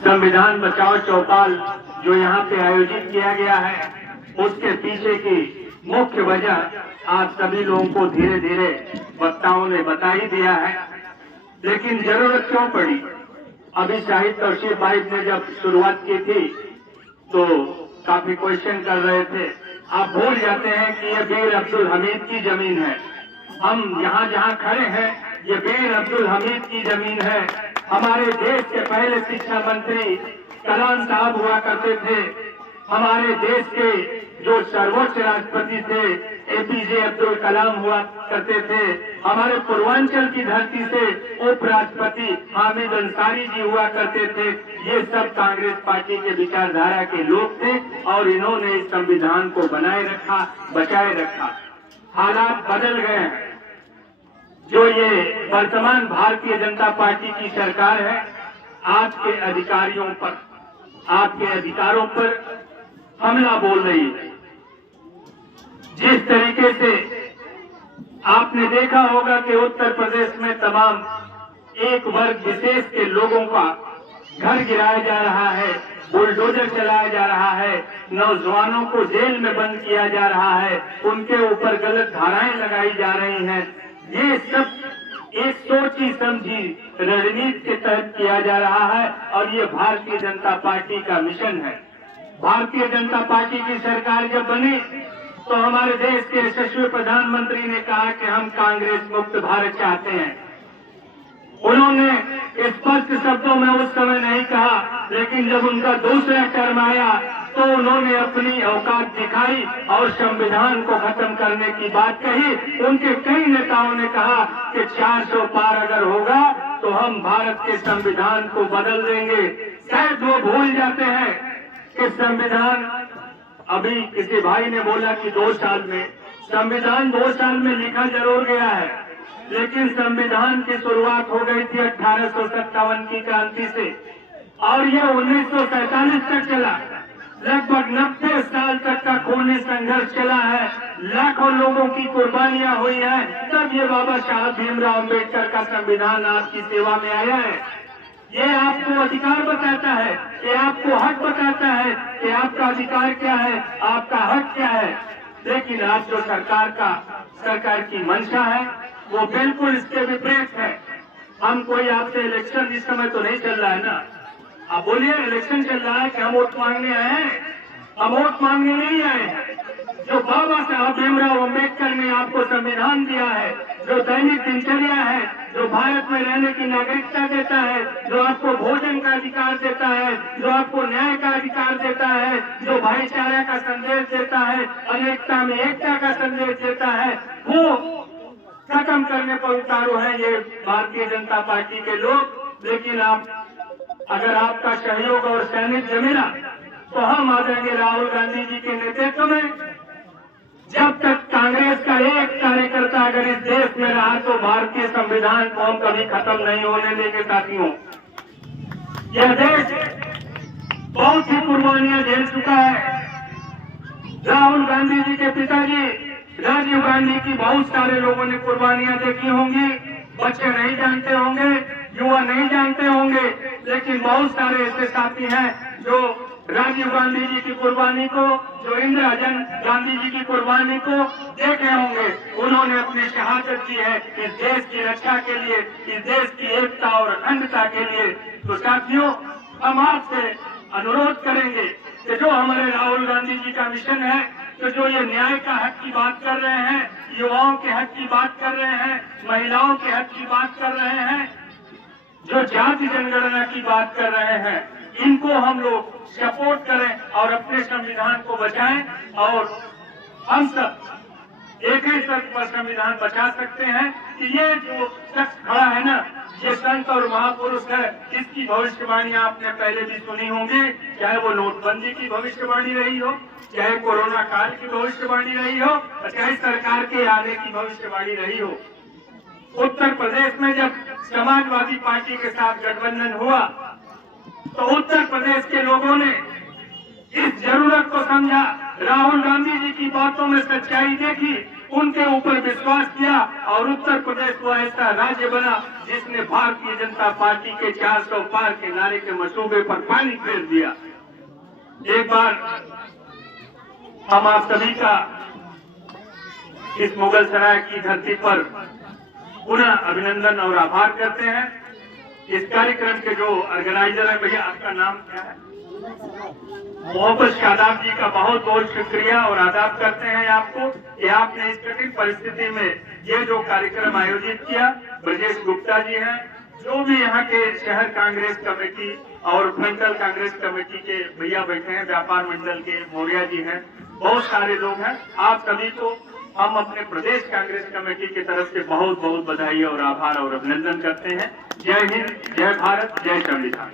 संविधान बचाओ चौपाल जो यहाँ पे आयोजित किया गया है, उसके पीछे की मुख्य वजह आज सभी लोगों को धीरे धीरे वक्ताओं ने बता ही दिया है। लेकिन जरूरत क्यों पड़ी? अभी शाहिद तौसीफ भाई ने जब शुरुआत की थी तो काफी क्वेश्चन कर रहे थे। आप भूल जाते हैं कि ये वीर अब्दुल हमीद की जमीन है। हम यहाँ जहाँ खड़े हैं ये वीर अब्दुल हमीद की जमीन है। हमारे देश के पहले शिक्षा मंत्री कलाम साहब हुआ करते थे। हमारे देश के जो सर्वोच्च राष्ट्रपति थे एपीजे अब्दुल कलाम हुआ करते थे। हमारे पूर्वांचल की धरती से उपराष्ट्रपति हामिद अंसारी जी हुआ करते थे। ये सब कांग्रेस पार्टी के विचारधारा के लोग थे और इन्होंने इस संविधान को बनाए रखा, बचाए रखा। हालात बदल गए हैं। जो ये वर्तमान भारतीय जनता पार्टी की सरकार है, आपके अधिकारियों पर, आपके अधिकारों पर हमला बोल रही है। जिस तरीके से आपने देखा होगा कि उत्तर प्रदेश में तमाम एक वर्ग विशेष के लोगों का घर गिराया जा रहा है, बुलडोजर चलाया जा रहा है, नौजवानों को जेल में बंद किया जा रहा है, उनके ऊपर गलत धाराएं लगाई जा रही हैं। ये सब एक सोची समझी रणनीति के तहत किया जा रहा है और ये भारतीय जनता पार्टी का मिशन है। भारतीय जनता पार्टी की सरकार जब बनी तो हमारे देश के यशस्वी प्रधानमंत्री ने कहा कि हम कांग्रेस मुक्त भारत चाहते हैं। उन्होंने स्पष्ट शब्दों में उस समय नहीं कहा, लेकिन जब उनका दूसरा टर्म आया तो उन्होंने अपनी औकात दिखाई और संविधान को खत्म करने की बात कही। उनके कई नेताओं ने कहा कि 400 पार अगर होगा तो हम भारत के संविधान को बदल देंगे। शायद वो भूल जाते हैं कि संविधान, अभी किसी भाई ने बोला कि 2 साल में, संविधान 2 साल में लिखा जरूर गया है, लेकिन संविधान की शुरुआत हो गई थी 1857 की क्रांति से और यह 1947 तक चला। लगभग 90 साल तक का खूनी संघर्ष चला है, लाखों लोगों की कुर्बानियां हुई हैं, तब ये बाबा साहब भीमराव अम्बेडकर का संविधान आपकी सेवा में आया है। ये आपको अधिकार बताता है, ये आपको हक बताता है कि आपका अधिकार क्या है, आपका हक क्या है। लेकिन आज जो सरकार की मंशा है वो बिल्कुल इसके विपरीत है। हम कोई आपसे इलेक्शन इस समय तो नहीं चल रहा है ना? आप बोलिए इलेक्शन चल रहा है कि हम वोट मांगने आए हैं? हम वोट मांगने नहीं आए हैं। जो बाबा साहब भीमराव अम्बेडकर ने आपको संविधान दिया है, जो दैनिक दिनचर्या है, जो भारत में रहने की नागरिकता देता है, जो आपको भोजन का अधिकार देता है, जो आपको न्याय का अधिकार देता है, जो भाईचारा का संदेश देता है, अनेकता में एकता का संदेश देता है, वो खत्म करने पर उतारू है ये भारतीय जनता पार्टी के लोग। लेकिन अगर आपका सहयोग और सानिध्य मिला तो हम आ जाएंगे राहुल गांधी जी के नेतृत्व में। जब तक कांग्रेस का एक कार्यकर्ता अगर इस देश में रहा तो भारतीय संविधान को हम कभी खत्म नहीं होने देंगे। साथियों, यह देश बहुत ही कुर्बानियां झेल चुका है। राहुल गांधी जी के पिताजी राजीव गांधी की बहुत सारे लोगों ने कुर्बानियां देखी होंगी। बच्चे नहीं जानते होंगे, युवा नहीं जानते होंगे, लेकिन बहुत सारे ऐसे साथी हैं जो राजीव गांधी जी की कुर्बानी को, जो इंदिरा गांधी जी की कुर्बानी को देखे होंगे। उन्होंने अपनी शहादत दी है इस देश की रक्षा के लिए, इस देश की एकता और अखंडता के लिए। तो साथियों, हम आपसे अनुरोध करेंगे कि जो हमारे राहुल गांधी जी का मिशन है, तो जो ये न्याय का हक की बात कर रहे हैं, युवाओं के हक की बात कर रहे हैं, महिलाओं के हक की बात कर रहे हैं, जो जाति जनगणना की बात कर रहे हैं, इनको हम लोग सपोर्ट करें और अपने संविधान को बचाएं। और हम सब एक ही शर्त पर संविधान बचा सकते हैं कि ये जो शख्स खड़ा है ना, ये संत और महापुरुष है। इसकी भविष्यवाणी आपने पहले भी सुनी होंगी, चाहे वो नोटबंदी की भविष्यवाणी रही हो, चाहे कोरोना काल की भविष्यवाणी रही हो, चाहे सरकार के आने की भविष्यवाणी रही हो। उत्तर प्रदेश में जब समाजवादी पार्टी के साथ गठबंधन हुआ तो उत्तर प्रदेश के लोगों ने इस जरूरत को समझा, राहुल गांधी जी की बातों में सच्चाई देखी उनके ऊपर विश्वास किया और उत्तर प्रदेश को ऐसा राज्य बना जिसने भारतीय जनता पार्टी के 400 पार के नारे के मंसूबे पर पानी फेर दिया। एक बार हम आप सभी का इस मुगल सराय की धरती पर पुनः अभिनंदन और आभार करते हैं। इस कार्यक्रम के जो ऑर्गेनाइजर है, भैया आपका नाम क्या है? मोहब्बत शादाब जी का बहुत बहुत शुक्रिया और आदाब करते हैं आपको कि आपने इस कठिन परिस्थिति में ये जो कार्यक्रम आयोजित किया। ब्रजेश गुप्ता जी हैं, जो भी यहाँ के शहर कांग्रेस कमेटी और फ्रंटल कांग्रेस कमेटी के भैया बैठे हैं, व्यापार मंडल के मौर्या जी हैं, बहुत सारे लोग हैं। आप सभी को हम अपने प्रदेश कांग्रेस कमेटी की तरफ से बहुत बहुत बधाई और आभार और अभिनंदन करते हैं। जय हिंद, जय भारत, जय संविधान।